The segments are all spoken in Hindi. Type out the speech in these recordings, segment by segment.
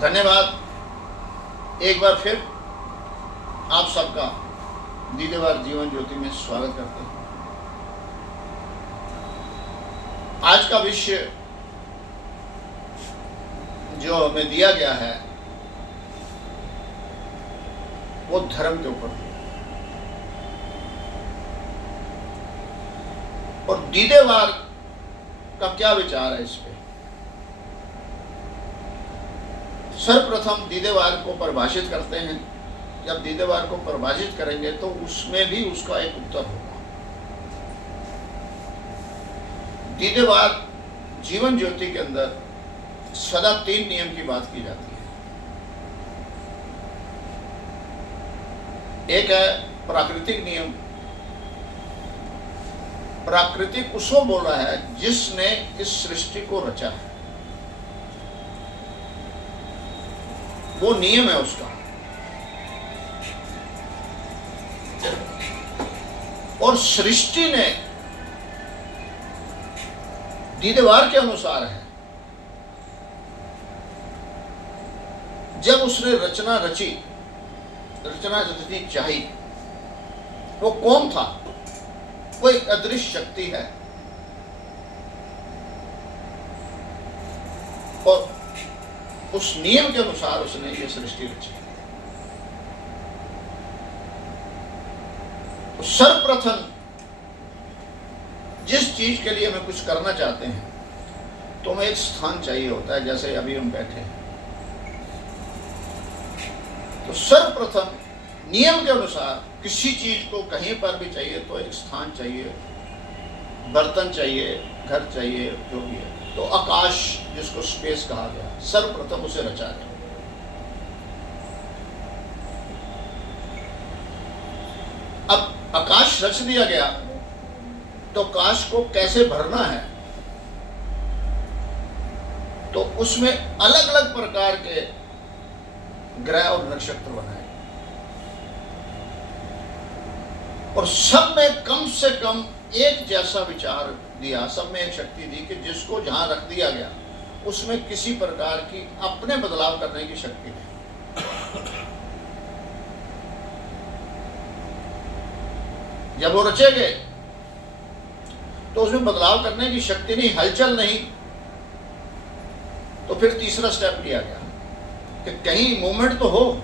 धन्यवाद। एक बार फिर आप सबका दीदेवार जीवन ज्योति में स्वागत करते हैं। आज का विषय जो हमें दिया गया है वो धर्म के ऊपर दिया और दीदेवार का क्या विचार है इस पे। सर्वप्रथम दीदेवार को परिभाषित करते हैं। जब दीदेवार को परिभाषित करेंगे तो उसमें भी उसका एक उत्तर होगा। दीदेवार जीवन ज्योति के अंदर सदा 3 नियम की बात की जाती है। एक है प्राकृतिक नियम। प्राकृतिक उसको बोल रहा है जिसने इस सृष्टि को रचा है, वो नियम है उसका। और सृष्टि ने दीदेवार के अनुसार है। जब उसने रचना रचनी चाहिए, वो कौन था? वो एक अदृश्य शक्ति है और उस नियम के अनुसार उसने ये सृष्टि रची। तो सर्वप्रथम जिस चीज के लिए हमें कुछ करना चाहते हैं तो हमें एक स्थान चाहिए होता है। जैसे अभी हम बैठे हैं तो सर्वप्रथम नियम के अनुसार किसी चीज को कहीं पर भी चाहिए तो एक स्थान चाहिए, बर्तन चाहिए, घर चाहिए, जो भी है। तो आकाश जिसको स्पेस कहा गया, सर्वप्रथम उसे रचा गया। अब आकाश रच दिया गया तो आकाश को कैसे भरना है? तो उसमें अलग अलग प्रकार के ग्रह और नक्षत्र बनाए और सब में कम से कम एक जैसा विचार दिया। सब में एक शक्ति दी कि जिसको जहां रख दिया गया उसमें किसी प्रकार की अपने बदलाव करने की शक्ति नहीं। जब वो रचे गए तो उसमें बदलाव करने की शक्ति नहीं, हलचल नहीं। तो फिर तीसरा स्टेप लिया गया कि कहीं मूवमेंट तो हो।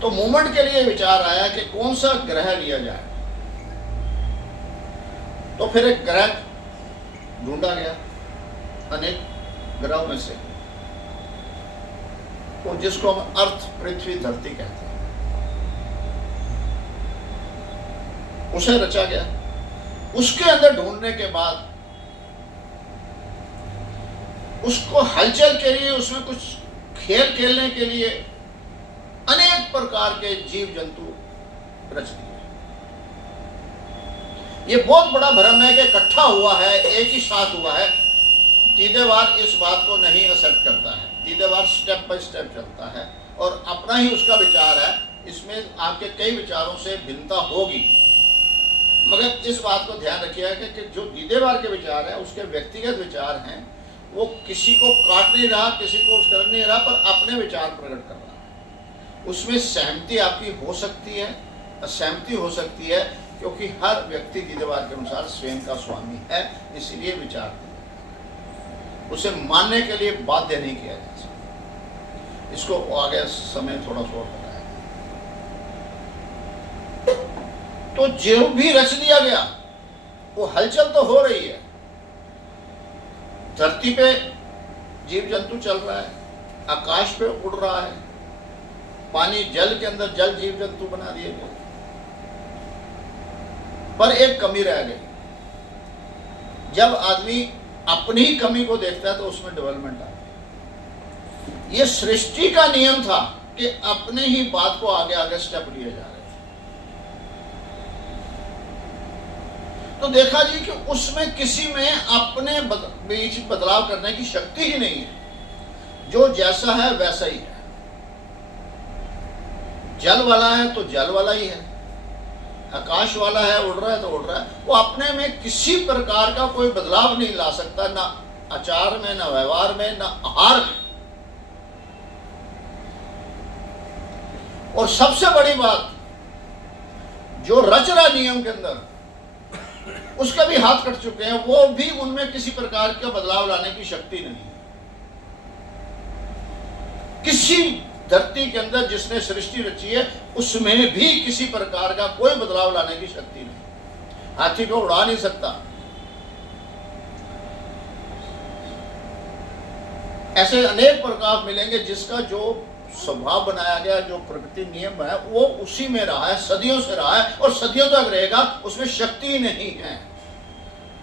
तो मूवमेंट के लिए विचार आया कि कौन सा ग्रह लिया जाए। तो फिर एक ग्रह ढूंढा गया अनेक ग्रहों में से, तो जिसको हम अर्थ, पृथ्वी, धरती कहते हैं, उसे रचा गया। उसके अंदर ढूंढने के बाद उसको हलचल के लिए, उसमें कुछ खेल खेलने के लिए अनेक प्रकार के जीव जंतु रच दिए। ये बहुत बड़ा भ्रम है कि इकट्ठा हुआ है, एक ही साथ हुआ है। दीदेवार इस बात को नहीं एक्सेप्ट करता है। दीदेवार स्टेप बाय स्टेप चलता है और अपना ही उसका विचार है। इसमें आपके कई विचारों से भिन्नता होगी, मगर इस बात को ध्यान रखिएगा कि जो दीदेवार के विचार है उसके व्यक्तिगत विचार हैं, वो किसी को काट नहीं रहा, किसी को कर नहीं रहा, पर अपने विचार प्रकट कर रहा है। उसमें सहमति आपकी हो सकती है, असहमति हो सकती है, क्योंकि हर व्यक्ति दीदेवार के अनुसार स्वयं का स्वामी है, इसलिए विचार उसे मानने के लिए बाध्य नहीं किया जा सकता। इसको आगे समय थोड़ा सा बताया। तो जो भी रच दिया गया वो हलचल तो हो रही है। धरती पे जीव जंतु चल रहा है, आकाश पे उड़ रहा है, पानी, जल के अंदर जल जीव जंतु बना दिए गए। पर एक कमी रह गई। जब आदमी अपनी ही कमी को देखता है तो उसमें डेवलपमेंट आती है। ये सृष्टि का नियम था कि अपने ही बात को आगे आगे स्टेप लिए जा रहे थे। तो देखा जी कि उसमें किसी में अपने बीच बदलाव करने की शक्ति ही नहीं है। जो जैसा है वैसा ही है। जल वाला है तो जल वाला ही है, आकाश वाला है, उड़ रहा है तो उड़ रहा है। वो अपने में किसी प्रकार का कोई बदलाव नहीं ला सकता, ना आचार में, न व्यवहार में, न आहार में। और सबसे बड़ी बात, जो रच रहा नियम के अंदर, उसके भी हाथ कट चुके हैं, वो भी उनमें किसी प्रकार का बदलाव लाने की शक्ति नहीं है। किसी धरती के अंदर जिसने सृष्टि रची है, उसमें भी किसी प्रकार का कोई बदलाव लाने की शक्ति नहीं। हाथी को उड़ा नहीं सकता। ऐसे अनेक प्रकार मिलेंगे जिसका जो स्वभाव बनाया गया, जो प्रकृति नियम है, वो उसी में रहा है, सदियों से रहा है और सदियों तक रहेगा। उसमें शक्ति नहीं है।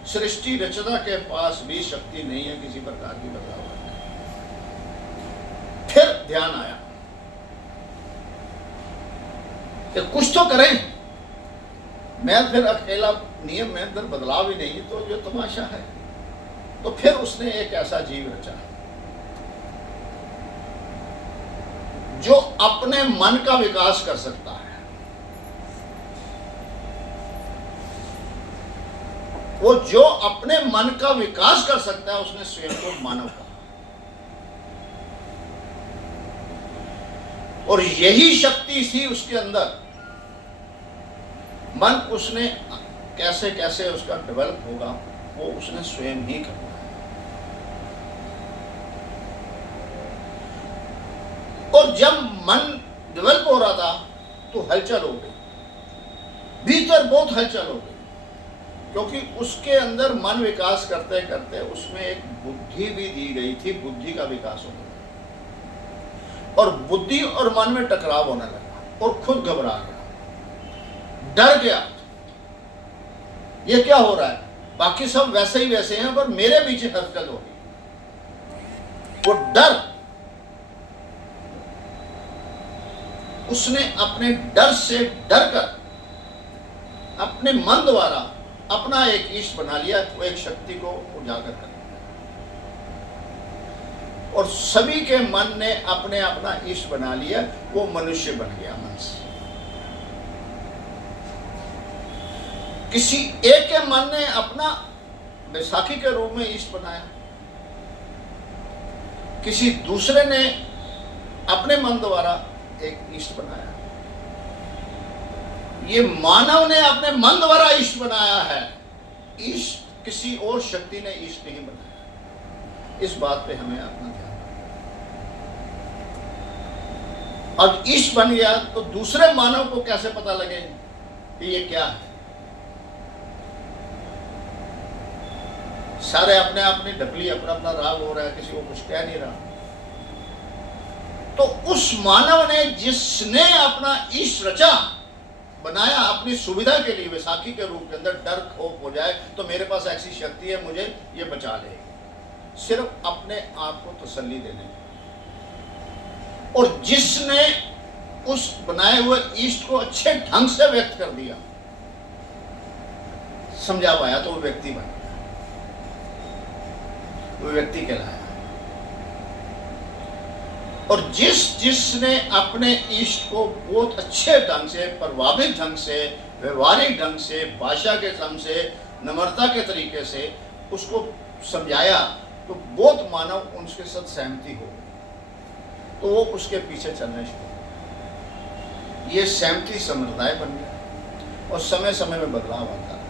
सृष्टि रचना के पास भी शक्ति नहीं है किसी प्रकार की बदलाव करने। फिर ध्यान आया कि कुछ तो करें। मैं फिर अकेला नियम में अंदर बदलाव ही नहीं, तो ये तमाशा है। तो फिर उसने एक ऐसा जीव रचा जो अपने मन का विकास कर सकता है। वो जो अपने मन का विकास कर सकता है, उसने स्वयं को मानव कहा। और यही शक्ति थी उसके अंदर। मन उसने कैसे कैसे उसका डेवलप होगा, वो उसने स्वयं ही करना है। और जब मन डेवलप हो रहा था तो हलचल हो गई, भीतर बहुत हलचल हो गई, क्योंकि उसके अंदर मन विकास करते करते उसमें एक बुद्धि भी दी गई थी। बुद्धि का विकास हो गया और बुद्धि और मन में टकराव होने लगा और खुद घबरा गया, डर गया। ये क्या हो रहा है? बाकी सब वैसे ही वैसे हैं, पर मेरे पीछे हलचल हो गई। वो डर, उसने अपने डर से डर कर अपने मन द्वारा अपना एक इष्ट बना लिया। वो एक शक्ति को उजागर कर दिया और सभी के मन ने अपने अपना इष्ट बना लिया। वो मनुष्य बन गया मन से। किसी एक के मन ने अपना बैसाखी के रूप में इष्ट बनाया, किसी दूसरे ने अपने मन द्वारा एक इष्ट बनाया। ये मानव ने अपने मन द्वारा इष्ट बनाया है। इष्ट किसी और शक्ति ने इष्ट नहीं बनाया। इस बात पे हमें अपना ध्यान। अब इष्ट बन गया तो दूसरे मानव को कैसे पता लगे कि ये क्या है? सारे अपने अपनी ढकली, अपना अपना राग हो रहा है, किसी को कुछ कह नहीं रहा। तो उस मानव ने जिसने अपना इष्ट रचा बनाया अपनी सुविधा के लिए, वैसाखी के रूप के अंदर, डर खौफ हो जाए तो मेरे पास ऐसी शक्ति है, मुझे ये बचा लेगी, सिर्फ अपने आप को तसल्ली देने। और जिसने उस बनाए हुए इष्ट को अच्छे ढंग से व्यक्त कर दिया, समझा पाया, तो वो व्यक्ति बन गया, वो व्यक्ति कहलाया। और जिसने अपने इष्ट को बहुत अच्छे ढंग से, प्रभावित ढंग से, व्यवहारिक ढंग से, भाषा के ढंग से, नम्रता के तरीके से उसको समझाया, तो बहुत मानव उनके साथ सहमति हो, तो वो उसके पीछे चलने शुरू। ये सहमति संप्रदाय बन गया और समय समय में बदलाव आता है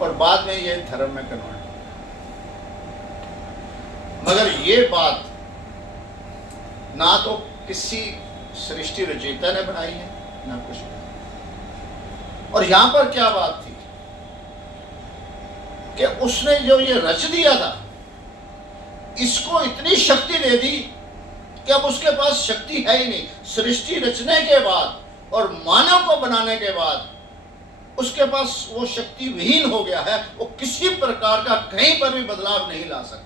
और बाद में ये धर्म में कन्वर्ट। मगर ये बात ना तो किसी सृष्टि रचयिता ने बनाई है, ना कुछ नहीं। और यहां पर क्या बात थी कि उसने जो ये रच दिया था, इसको इतनी शक्ति दे दी कि अब उसके पास शक्ति है ही नहीं। सृष्टि रचने के बाद और मानव को बनाने के बाद उसके पास वो शक्ति विहीन हो गया है। वो किसी प्रकार का कहीं पर भी बदलाव नहीं ला सकता।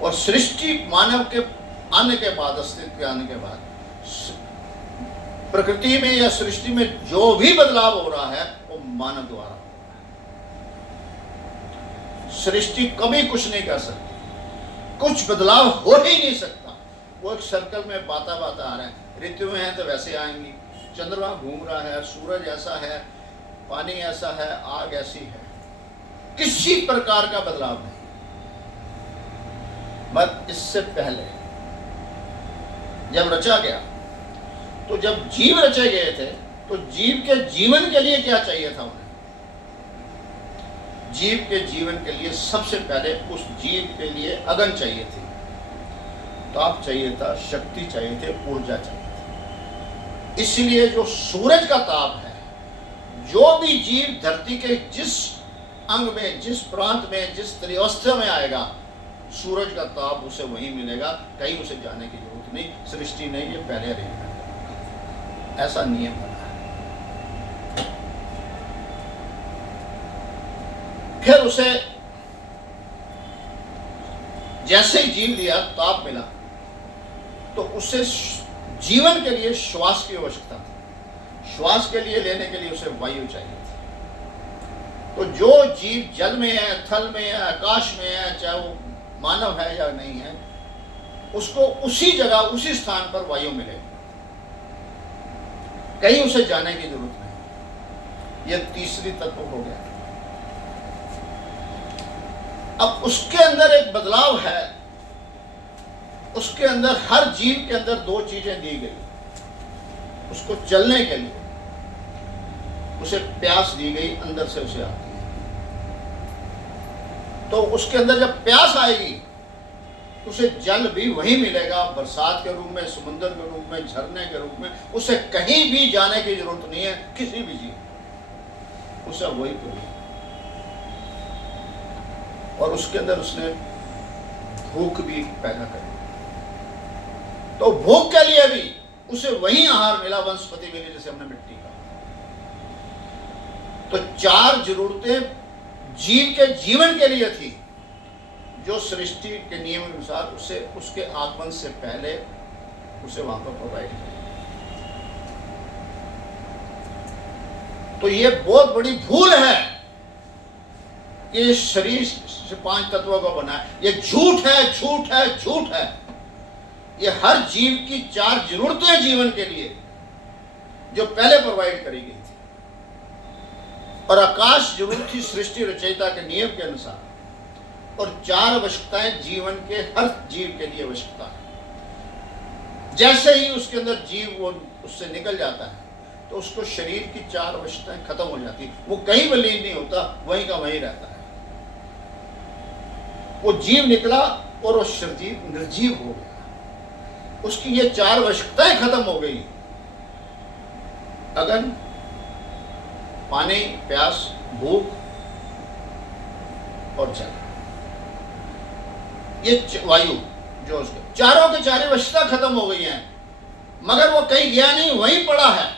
और सृष्टि मानव के आने के बाद, अस्तित्व के आने के बाद, प्रकृति में या सृष्टि में जो भी बदलाव हो रहा है वो मानव द्वारा हो रहा है। सृष्टि कभी कुछ नहीं कर सकती, कुछ बदलाव हो ही नहीं सकता। वो एक सर्कल में बाता बाता आ रहा है। ऋतु में है तो वैसे आएंगी, चंद्रमा घूम रहा है, सूरज ऐसा है, पानी ऐसा है, आग ऐसी है, किसी प्रकार का बदलाव नहीं। बस इससे पहले जब रचा गया, तो जब जीव रचे गए थे, तो जीव के जीवन के लिए क्या चाहिए था उन्हें? जीव के जीवन के लिए सबसे पहले उस जीव के लिए अगन चाहिए थी, ताप चाहिए था, शक्ति चाहिए थे, ऊर्जा चाहिए थी। इसलिए जो सूरज का ताप है, जो भी जीव धरती के जिस अंग में, जिस प्रांत में, जिस त्रिअवस्था में आएगा, सूरज का ताप उसे वहीं मिलेगा, कहीं उसे जाने की जरूरत नहीं। सृष्टि ने ये पहले अरेंज, ऐसा नियम बना है। फिर उसे जैसे ही जीव लिया, ताप मिला, तो उसे जीवन के लिए श्वास की आवश्यकता थी। श्वास के लिए, लेने के लिए उसे वायु चाहिए थी। तो जो जीव जल में है, थल में है, आकाश में है, चाहे वो मानव है या नहीं है, उसको उसी जगह, उसी स्थान पर वायु मिलेगी, कहीं उसे जाने की जरूरत नहीं। यह तीसरी तत्व हो गया। अब उसके अंदर एक बदलाव है। उसके अंदर, हर जीव के अंदर दो चीजें दी गई उसको चलने के लिए। उसे प्यास दी गई, अंदर से उसे आती है। तो उसके अंदर जब प्यास आएगी, उसे जल भी वही मिलेगा, बरसात के रूप में, समुद्र के रूप में, झरने के रूप में। उसे कहीं भी जाने की जरूरत नहीं है, किसी भी जीव, उसे वही पूरी। और उसके अंदर उसने भूख भी पैदा करी, तो भूख के लिए भी उसे वही आहार मिला, वनस्पति मिली, जैसे हमने मिट्टी का। तो चार जरूरतें जीव के जीवन के लिए थी, जो सृष्टि के नियम अनुसार उसे उसके आगमन से पहले उसे वहां पर प्रोवाइड किया। तो ये बहुत बड़ी भूल है कि ये शरीर से 5 तत्वों का बना है। ये झूठ है, झूठ है, झूठ है। ये हर जीव की 4 जरूरतें जीवन के लिए जो पहले प्रोवाइड करी गई थी। और आकाश जरूरत थी सृष्टि रचयिता के नियम के अनुसार, और 4 आवश्यकताएं जीवन के हर जीव के लिए आवश्यकता है। जैसे ही उसके अंदर जीव वो उससे निकल जाता है, तो उसको शरीर की 4 आवश्यकताएं खत्म हो जाती, वो कहीं विलीन नहीं होता, वहीं का वहीं रहता है। वो जीव निकला और वो शरीर निर्जीव हो गया, उसकी ये 4 आवश्यकताएं खत्म हो गई। अगन, पानी, प्यास, भूख और जल, ये वायु, जो उसके चारों के 4 आवश्यकता खत्म हो गई हैं, मगर वो कहीं गया नहीं, वहीं पड़ा है।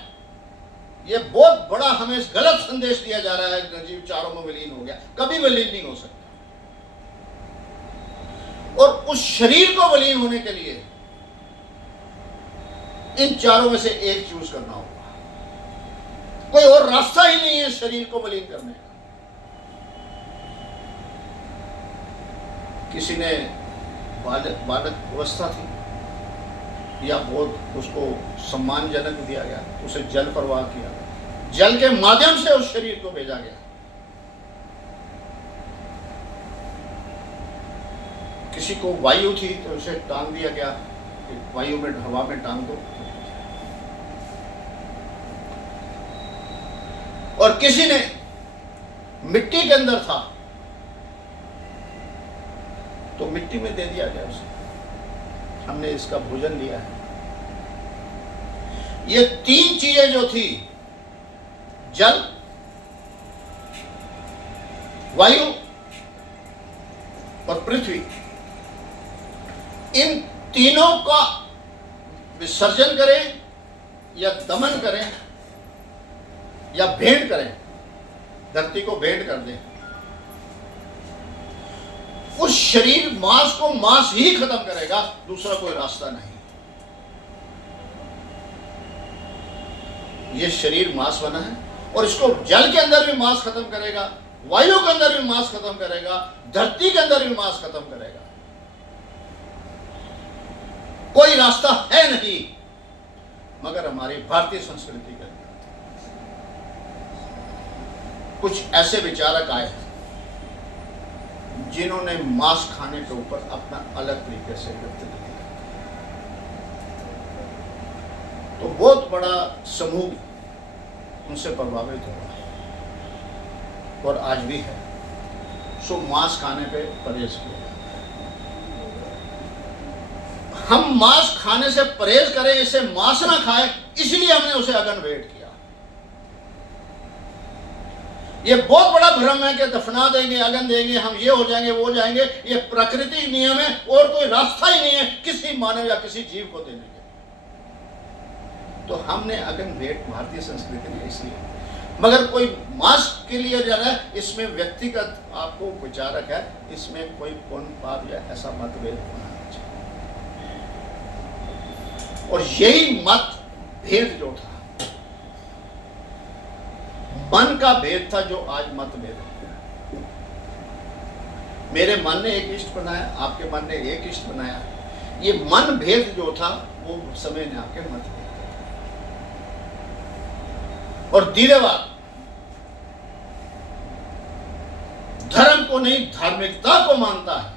ये बहुत बड़ा हमें गलत संदेश दिया जा रहा है, जीव चारों में विलीन हो गया। कभी विलीन नहीं हो सकता। और उस शरीर को विलीन होने के लिए इन चारों में से एक चूज करना होगा। कोई और रास्ता ही नहीं है शरीर को विलीन करने का। किसी ने बालक अवस्था थी, या बहुत उसको सम्मानजनक दिया गया, उसे जल प्रवाह किया गया, जल के माध्यम से उस शरीर को भेजा गया। किसी को वायु थी तो उसे टांग दिया गया, वायु में, हवा में टांग दो। और किसी ने मिट्टी के अंदर था तो मिट्टी में दे दिया गया उसे। हमने इसका भोजन लिया है। ये 3 चीजें जो थी, जल, वायु और पृथ्वी, इन तीनों का विसर्जन करें या दमन करें या भेंट करें, धरती को भेंट कर दें, उस शरीर मांस को मांस ही खत्म करेगा, दूसरा कोई रास्ता नहीं। ये शरीर मांस बना है, और इसको जल के अंदर भी मांस खत्म करेगा, वायु के अंदर भी मांस खत्म करेगा, धरती के अंदर भी मांस खत्म करेगा। कोई रास्ता है नहीं मगर हमारी भारतीय संस्कृति के अंदर। कुछ ऐसे विचारक आए जिन्होंने मांस खाने के ऊपर अपना अलग तरीके से व्यक्तित्व दिया। तो बहुत बड़ा समूह उनसे प्रभावित हुआ और आज भी है। सो मांस खाने पे परहेज किया। हम मांस खाने से परहेज करें, इसे मांस ना खाए, इसलिए हमने उसे अगन भेंट किया। ये बहुत बड़ा भ्रम है कि दफना देंगे, अगन देंगे, हम ये हो जाएंगे, वो हो जाएंगे। ये प्रकृति नियम है और कोई रास्ता ही नहीं है किसी मानव या किसी जीव को देने के। तो हमने अगन भेंट भारतीय संस्कृति में इसलिए, मगर कोई मांस के लिए जा रहा है, इसमें व्यक्तिगत आपको विचारक है, इसमें कोई पुण्य पाप या ऐसा मतभेद होना नहीं चाहिए। और यही मतभेद जो था, मन का भेद था, जो आज मतभेद है। मेरे मन ने एक इष्ट बनाया, आपके मन ने एक इष्ट बनाया। ये मन भेद जो था वो समय ने आपके मत भेद। और धीरेवाद धर्म को नहीं, धार्मिकता को मानता है।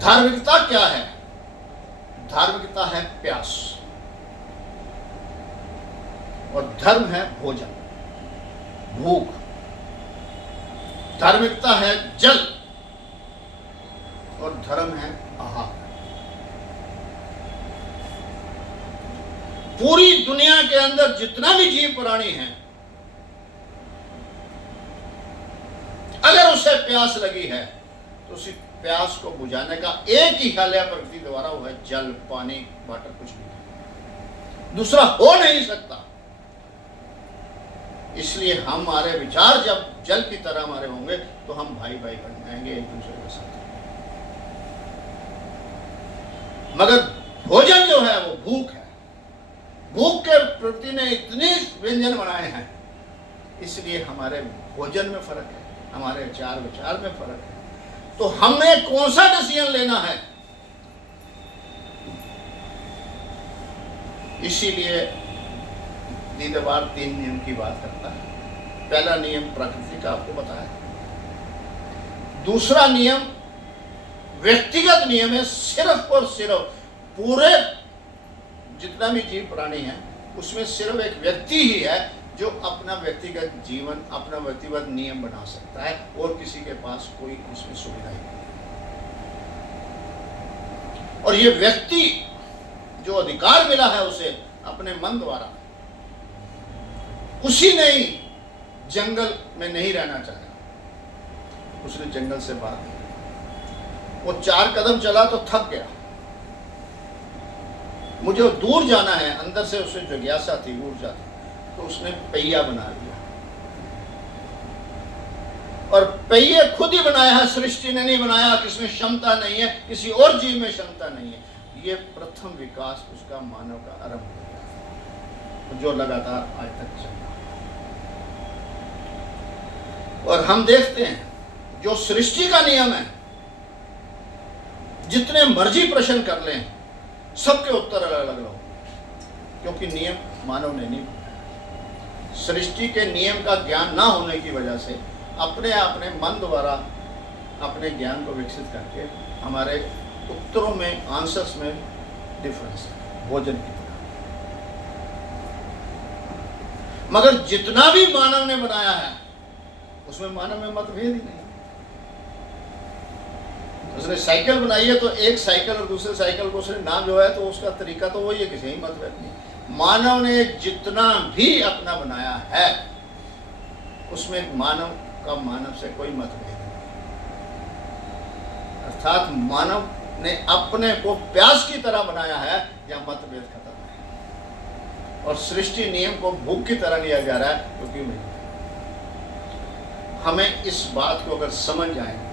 धार्मिकता क्या है? धार्मिकता है प्यास और धर्म है भोजन, भूख। धार्मिकता है जल और धर्म है आहार। पूरी दुनिया के अंदर जितना भी जीव प्राणी है, अगर उसे प्यास लगी है तो उसी प्यास को बुझाने का एक ही हल है प्रकृति द्वारा, वो है जल, पानी, वाटर, कुछ भी दूसरा हो नहीं सकता। इसलिए हमारे विचार जब जल की तरह हमारे होंगे तो हम भाई भाई बन जाएंगे एक दूसरे के साथ। मगर भोजन जो है वो भूख है। भूख के प्रकृति ने इतने व्यंजन बनाए हैं, इसलिए हमारे भोजन में फर्क है, हमारे विचार में फर्क है। तो हमें कौन सा डिसीजन लेना है? इसीलिए दीदवार 3 नियम की बात करता है। पहला नियम प्रकृति का आपको बताया, दूसरा नियम व्यक्तिगत नियम है। सिर्फ और सिर्फ पूरे जितना भी जीव प्राणी है उसमें सिर्फ एक व्यक्ति ही है जो अपना व्यक्तिगत जीवन, अपना व्यक्तिगत नियम बना सकता है और किसी के पास कोई उसमें सुविधा ही नहीं। और ये व्यक्ति जो अधिकार मिला है उसे अपने मन द्वारा, उसी ने ही जंगल में नहीं रहना चाहा, उसने जंगल से बाहर निकला। वो 4 कदम चला तो थक गया, मुझे दूर जाना है, अंदर से उसे जिज्ञासा थी, ऊर्जा थी, तो उसने पहिया बना लिया। और पहिए खुद ही बनाया है, सृष्टि ने नहीं बनाया, किसमें क्षमता नहीं है, किसी और जीव में क्षमता नहीं है। ये प्रथम विकास उसका मानव का आरंभ हो गया, जो लगातार आज तक चल रहा है। और हम देखते हैं जो सृष्टि का नियम है, जितने मर्जी प्रश्न कर लें सबके उत्तर अलग अलग हो, क्योंकि नियम मानव ने नहीं बनाया। सृष्टि के नियम का ज्ञान ना होने की वजह से अपने मन द्वारा अपने ज्ञान को विकसित करके हमारे उत्तरों में, आंसर्स में डिफरेंस है, भोजन की तरह। मगर जितना भी मानव ने बनाया है उसमें मानव में मतभेद ही नहीं। उसने साइकिल बनाई है तो एक साइकिल और दूसरे साइकिल को उसने नाम जो है तो उसका तरीका तो वही है, किसी ही मतभेद नहीं। मानव ने जितना भी अपना बनाया है उसमें मानव का मानव से कोई मतभेद नहीं। अर्थात मानव ने अपने को प्यास की तरह बनाया है, या मतभेद खत्म है। और सृष्टि नियम को भूख की तरह लिया जा रहा है, क्योंकि हमें इस बात को अगर समझ जाएंगे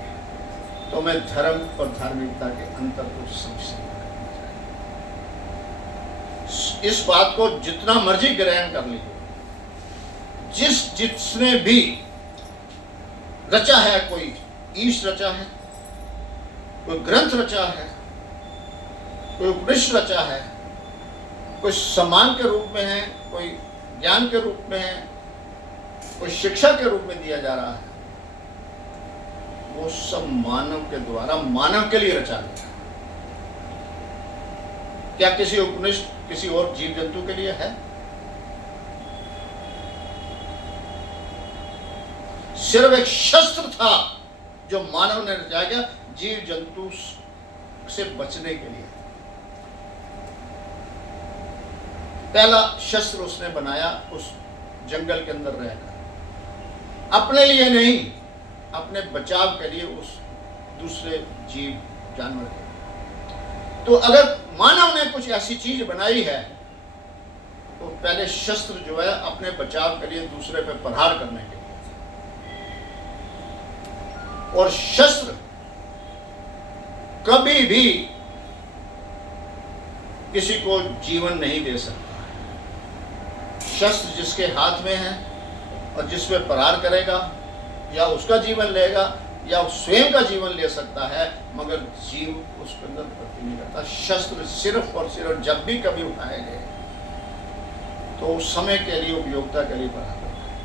तो हमें धर्म और धार्मिकता के अंतर को समझ सकते हैं। इस बात को जितना मर्जी ग्रहण कर लीजिए, जिसने भी रचा है, कोई ईश रचा है, कोई ग्रंथ रचा है, कोई उपनिषद रचा है, कोई सम्मान के रूप में है, कोई ज्ञान के रूप में, कोई शिक्षा के रूप में दिया जा रहा है, वो सब मानव के द्वारा मानव के लिए रचा गया। क्या किसी उपनिषद किसी और जीव जंतु के लिए है? सिर्फ एक शस्त्र था जो मानव ने रचा गया जीव जंतु से बचने के लिए। पहला शस्त्र उसने बनाया उस जंगल के अंदर रहकर, अपने लिए नहीं, अपने बचाव के लिए उस दूसरे जीव जानवर के। तो अगर मानव ने कुछ ऐसी चीज बनाई है तो पहले शस्त्र जो है अपने बचाव के लिए दूसरे पे प्रहार करने के लिए, और शस्त्र कभी भी किसी को जीवन नहीं दे सकता। शस्त्र जिसके हाथ में है और जिस पे प्रहार करेगा, या उसका जीवन लेगा या स्वयं का जीवन ले सकता है, मगर जीव उसके अंदर प्रति नहीं करता। शस्त्र सिर्फ और सिर्फ जब भी कभी उठाए गए तो समय के लिए, उपयोगिता के लिए प्रहार करता है।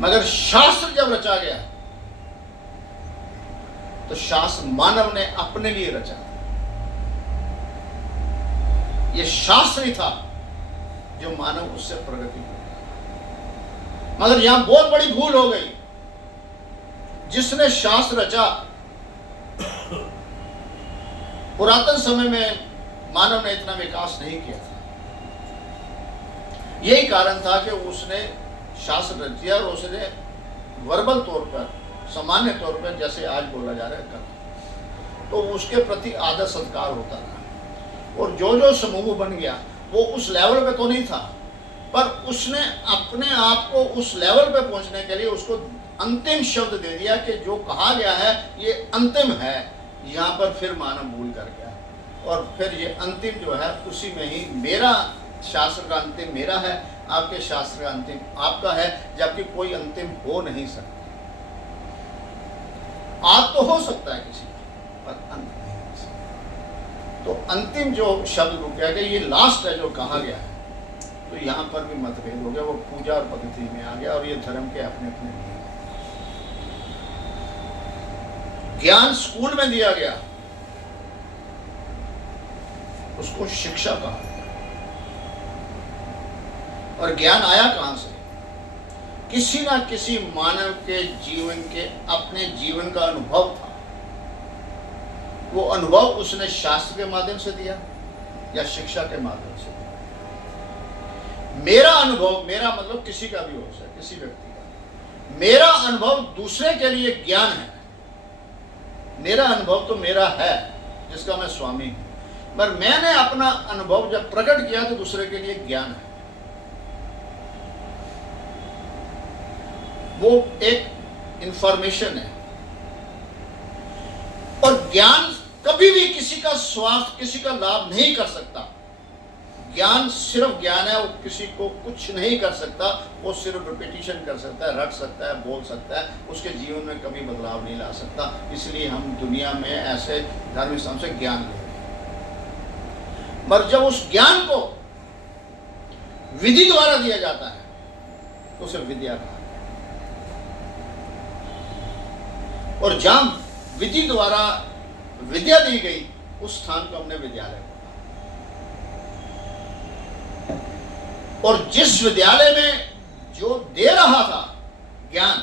मगर शास्त्र जब रचा गया तो शास्त्र मानव ने अपने लिए रचा। ये शास्त्र ही था जो मानव उससे प्रगति कर। मगर यहां बहुत बड़ी भूल हो गई। जिसने शास्त्र रचा, पुरातन समय में मानव ने इतना विकास नहीं किया था। यही कारण था कि उसने शास्त्र रच दिया और उसने वर्बल तौर पर, सामान्य तौर पर, जैसे आज बोला जा रहा है कर, तो उसके प्रति आदर सत्कार होता था। और जो जो समूह बन गया वो उस लेवल पे तो नहीं था, पर उसने अपने आप को उस लेवल पे पहुंचने के लिए उसको अंतिम शब्द दे दिया कि जो कहा गया है ये अंतिम है। यहाँ पर फिर मानव भूल कर गया, और फिर ये अंतिम जो है उसी में ही, मेरा शास्त्र का अंतिम मेरा है, आपके शास्त्र का अंतिम आपका है, जबकि कोई अंतिम हो नहीं सकता। आज तो हो सकता है किसी का, पर अंत नहीं हो सकता। तो अंतिम जो शब्द रुक गया कि ये लास्ट है जो कहा गया है, तो यहाँ पर भी मतभेद हो गया। वो पूजा और पद्धति में आ गया, और ये धर्म के अपने अपने नियम। ज्ञान स्कूल में दिया गया, उसको शिक्षा कहा गया। और ज्ञान आया कहां से? किसी ना किसी मानव के जीवन के अपने जीवन का अनुभव था। वो अनुभव उसने शास्त्र के माध्यम से दिया या शिक्षा के माध्यम से दिया। मेरा अनुभव, मेरा मतलब किसी का भी हो सकता है, किसी व्यक्ति का। मेरा अनुभव दूसरे के लिए ज्ञान है। मेरा अनुभव तो मेरा है जिसका मैं स्वामी हूं, पर मैंने अपना अनुभव जब प्रकट किया तो दूसरे के लिए ज्ञान है। वो एक इंफॉर्मेशन है। और ज्ञान कभी भी किसी का स्वार्थ, किसी का लाभ नहीं कर सकता। ज्ञान सिर्फ ज्ञान है, वो किसी को कुछ नहीं कर सकता। वो सिर्फ रिपीटिशन कर सकता है, रट सकता है, बोल सकता है, उसके जीवन में कभी बदलाव नहीं ला सकता। इसलिए हम दुनिया में ऐसे धार्मिक संस्थान से ज्ञान ले रहे हैं। मगर जब उस ज्ञान को विधि द्वारा दिया जाता है तो उसे विद्या कहा। और जहां विधि द्वारा विद्या दी गई उस स्थान को हमने विद्यालय कहा। और जिस विद्यालय में जो दे रहा था ज्ञान,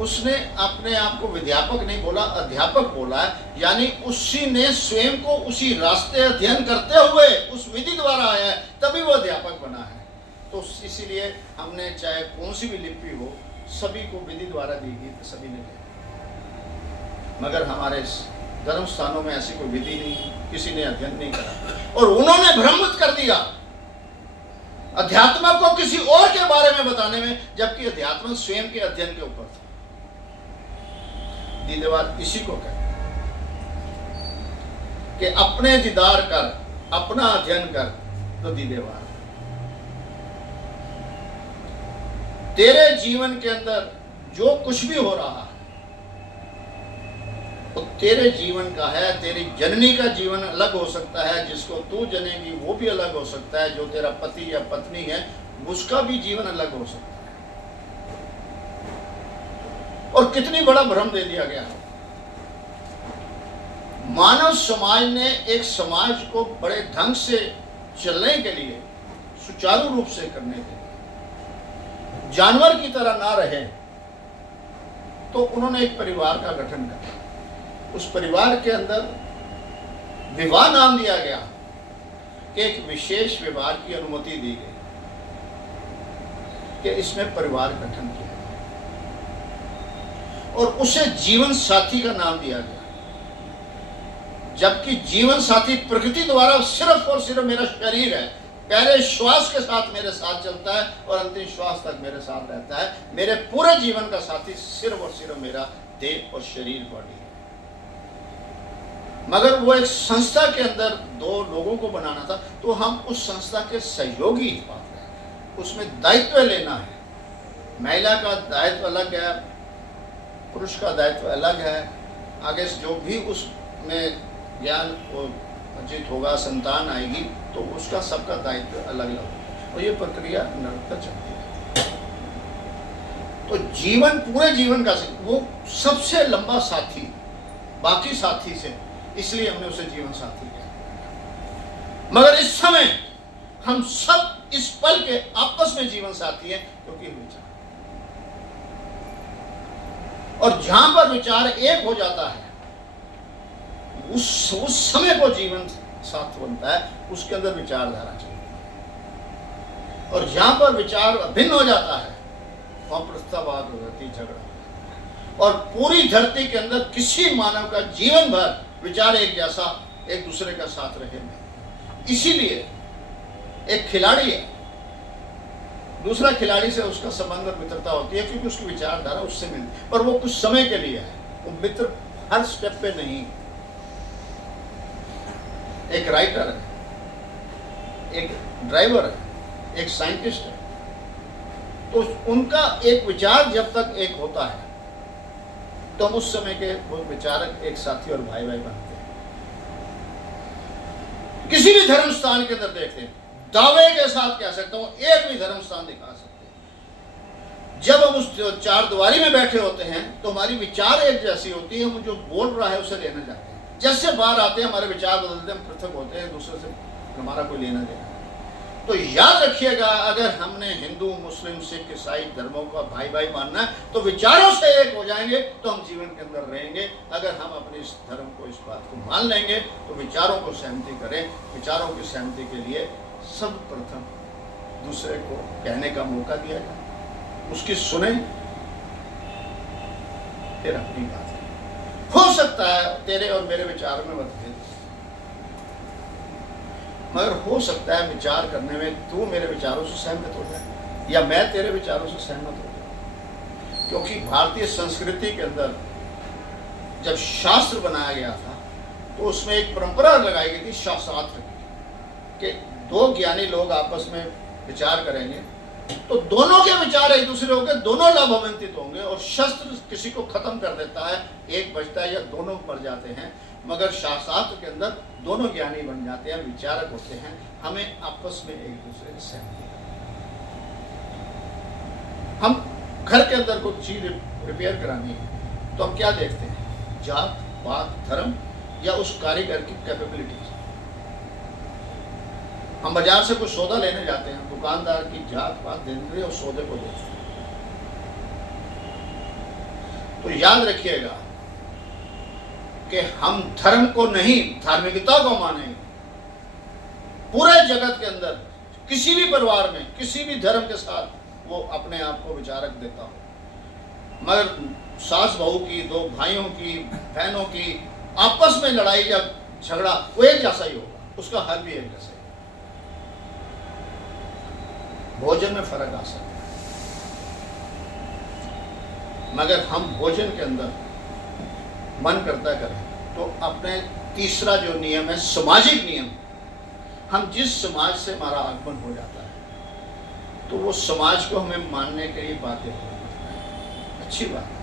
उसने अपने आप को विद्यापक नहीं बोला, अध्यापक बोला है। यानी उसी ने स्वयं को उसी रास्ते अध्ययन करते हुए उस विधि द्वारा आया है, तभी वो अध्यापक बना है। तो इसीलिए हमने चाहे कौन सी भी लिपि हो, सभी को विधि द्वारा दी गई, तो सभी ने लिया। मगर हमारे धर्म स्थानों में ऐसी कोई विधि नहीं, किसी ने अध्ययन नहीं करा, और उन्होंने भ्रमित कर दिया अध्यात्म को किसी और के बारे में बताने में, जबकि अध्यात्म स्वयं के अध्ययन के ऊपर था। दीदेवाद इसी को कहते हैं कि अपने दीदार कर, अपना अध्ययन कर, तो दीदेवाद। तेरे जीवन के अंदर जो कुछ भी हो रहा है, वो तेरे जीवन का है। तेरी जननी का जीवन अलग हो सकता है, जिसको तू जनेगी वो भी अलग हो सकता है। जो तेरा पति या पत्नी है उसका भी जीवन अलग हो सकता है। और कितनी बड़ा भ्रम दे दिया गया। मानव समाज ने एक समाज को बड़े ढंग से चलने के लिए, सुचारू रूप से करने के लिए, जानवर की तरह ना रहे, तो उन्होंने एक परिवार का गठन किया। उस परिवार के अंदर विवाह नाम दिया गया कि एक विशेष विवाह की अनुमति दी गई कि इसमें परिवार गठन किया, और उसे जीवन साथी का नाम दिया गया। जबकि जीवन साथी प्रकृति द्वारा सिर्फ और सिर्फ मेरा शरीर है। पहले श्वास के साथ मेरे साथ चलता है और अंतिम श्वास तक मेरे साथ रहता है। मेरे पूरे जीवन का साथी सिर्फ और सिर्फ मेरा देह और शरीर, बॉडी है। मगर वो एक संस्था के अंदर दो लोगों को बनाना था, तो हम उस संस्था के सहयोगी पात्र हैं। उसमें दायित्व लेना है। महिला का दायित्व अलग है, पुरुष का दायित्व अलग है। आगे जो भी उसमें ज्ञान अर्जित होगा, संतान आएगी, तो उसका सबका दायित्व अलग अलग होगा, और ये प्रक्रिया निरंतर चलती है। तो जीवन, पूरे जीवन का वो सबसे लंबा साथी बाकी साथी से, इसलिए हमने उसे जीवन साथी किया। मगर इस समय हम सब इस पल के आपस में जीवन साथी हैं, क्योंकि विचार, और जहां पर विचार एक हो जाता है, उस समय को जीवन साथ बनता है, उसके अंदर विचारधारा चलती है। और जहां पर विचार भिन्न हो जाता है, वहां प्रस्ताववाद हो जाती, झगड़ा। और पूरी धरती के अंदर किसी मानव का जीवन भर विचार एक जैसा, एक दूसरे का साथ रहे नहीं। इसीलिए एक खिलाड़ी है, दूसरा खिलाड़ी से उसका संबंध और मित्रता होती है, क्योंकि उसकी विचारधारा उससे मिलती है, पर वो कुछ समय के लिए है। वो मित्र हर स्टेप पे नहीं। एक राइटर है, एक ड्राइवर है, एक साइंटिस्ट है, तो उनका एक विचार जब तक एक होता है, तो हम उस समय के वो विचारक एक साथी और भाई भाई बनते हैं। किसी भी धर्म स्थान के अंदर देखते हैं, दावे के साथ कह सकता हूं, एक भी धर्म स्थान दिखा सकते हैं। जब हम उस चार दीवारी में बैठे होते हैं, तो हमारी विचार एक जैसी होती है। हम जो बोल रहा है उसे लेना चाहते हैं। जैसे बाहर आते हैं, हमारे विचार बदलते हैं, पृथक होते हैं, दूसरे से हमारा कोई लेना देना। तो याद रखिएगा, अगर हमने हिंदू, मुस्लिम, सिख, ईसाई धर्मों का भाई भाई मानना है, तो विचारों से एक हो जाएंगे, तो हम जीवन के अंदर रहेंगे। अगर हम अपने इस धर्म को, इस बात को मान लेंगे, तो विचारों को सहमति करें। विचारों की सहमति के लिए सब प्रथम दूसरे को कहने का मौका दिया जाए, उसकी सुने, फिर अपनी बात। हो सकता है तेरे और मेरे विचार में मतभेद, मगर हो सकता है विचार करने में तू मेरे विचारों से सहमत हो जाए, या मैं तेरे विचारों से सहमत हो जाए। क्योंकि भारतीय संस्कृति के अंदर जब शास्त्र बनाया गया था, तो उसमें एक परंपरा लगाई गई थी शास्त्रार्थ की, कि दो ज्ञानी लोग आपस में विचार करेंगे, तो दोनों के विचार एक दूसरे होंगे, दोनों लाभान्वित होंगे, और शस्त्र किसी को खत्म कर देता है, एक बचता है या दोनों मर जाते हैं। मगर शास्त्रार्थ के अंदर दोनों ज्ञानी बन जाते हैं, विचारक होते हैं। हमें आपस में एक दूसरे से सहमति, हम घर के अंदर कोई चीज रिपेयर करानी है, तो हम क्या देखते हैं? जात, पात, धर्म, या उस कारीगर की कैपेबिलिटी। हम बाजार से कुछ सौदा लेने जाते हैं, दुकानदार की जात पात देने और सौदे को देखते हैं। तो याद रखिएगा कि हम धर्म को नहीं, धार्मिकता को मानेंगे। पूरे जगत के अंदर किसी भी परिवार में, किसी भी धर्म के साथ वो अपने आप को विचारक देता हो, मगर सास बहू की, दो भाइयों की, बहनों की आपस में लड़ाई या झगड़ा, वो एक जैसा ही होगा, उसका हल भी एक जैसा ही। भोजन में फर्क आ सकता है, मगर हम भोजन के अंदर मन करता करें, तो अपने तीसरा जो नियम है, सामाजिक नियम, हम जिस समाज से हमारा आगमन हो जाता है, तो वो समाज को हमें मानने के लिए बातें होती हैं, अच्छी बात है।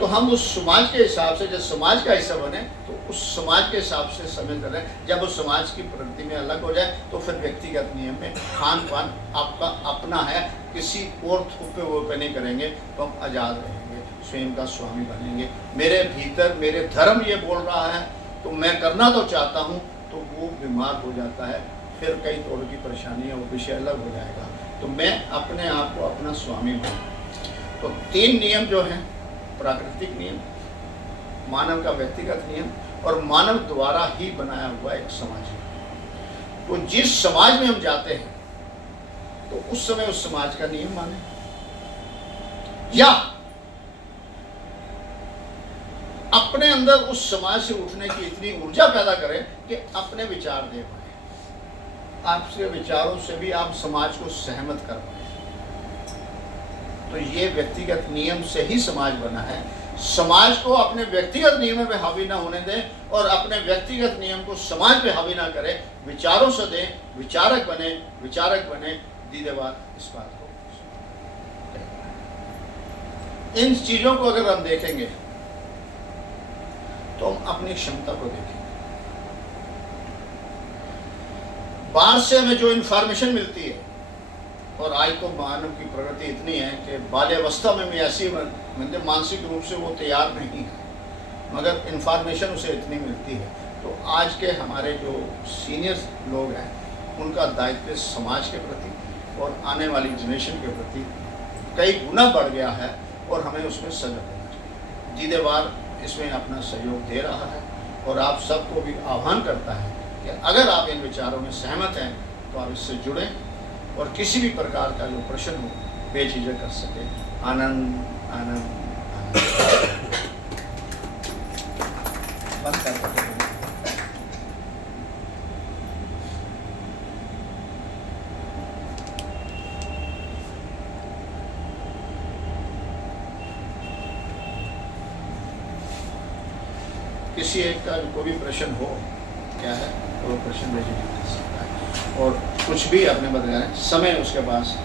तो हम उस समाज के हिसाब से, जब समाज का हिस्सा बने तो उस समाज के हिसाब से समय करें। जब उस समाज की प्रकृति में अलग हो जाए तो फिर व्यक्तिगत नियम में खान पान आपका अपना है, किसी और थोपे वो पे नहीं करेंगे, तो हम आज़ाद रहेंगे, स्वयं का स्वामी बनेंगे। मेरे भीतर मेरे धर्म ये बोल रहा है तो मैं करना तो चाहता हूँ, तो वो बीमार हो जाता है, फिर कई तौर की परेशानियाँ, वो विषय अलग हो जाएगा। तो मैं अपने आप को अपना स्वामी बनूँ। तो 3 नियम जो हैं, प्राकृतिक नियम, मानव का व्यक्तिगत नियम और मानव द्वारा ही बनाया हुआ एक समाज। तो जिस समाज में हम जाते हैं तो उस समय उस समाज का नियम माने, या अपने अंदर उस समाज से उठने की इतनी ऊर्जा पैदा करें कि अपने विचार दे पाए, आपके विचारों से भी आप समाज को सहमत कर पाए। तो ये व्यक्तिगत नियम से ही समाज बना है। समाज को अपने व्यक्तिगत नियमों पे हावी ना होने दें और अपने व्यक्तिगत नियम को समाज पे हावी ना करें, विचारों से दें, विचारक बने दीदेवार इस बात को। इन चीजों को अगर हम देखेंगे तो हम अपनी क्षमता को देखेंगे। बाहर से हमें जो इन्फॉर्मेशन मिलती है, और आज तो मानव की प्रगति इतनी है कि बाल्यावस्था में भी ऐसी मतलब मानसिक रूप से वो तैयार नहीं है, मगर इन्फॉर्मेशन उसे इतनी मिलती है। तो आज के हमारे जो सीनियर लोग हैं उनका दायित्व समाज के प्रति और आने वाली जनरेशन के प्रति कई गुना बढ़ गया है, और हमें उसमें सजग होना चाहिए। दीदेवार इसमें अपना सहयोग दे रहा है और आप सबको भी आह्वान करता है कि अगर आप इन विचारों में सहमत हैं तो आप इससे जुड़ें और किसी भी प्रकार का जो प्रश्न हो बेझिझक कर सके। आनंद आनंद आनंद। बंद कर दो। किसी एक का कोई भी प्रश्न हो, क्या है, तो प्रश्न बेझिझक कर सकता है और कुछ भी अपने बताएं, समय उसके पास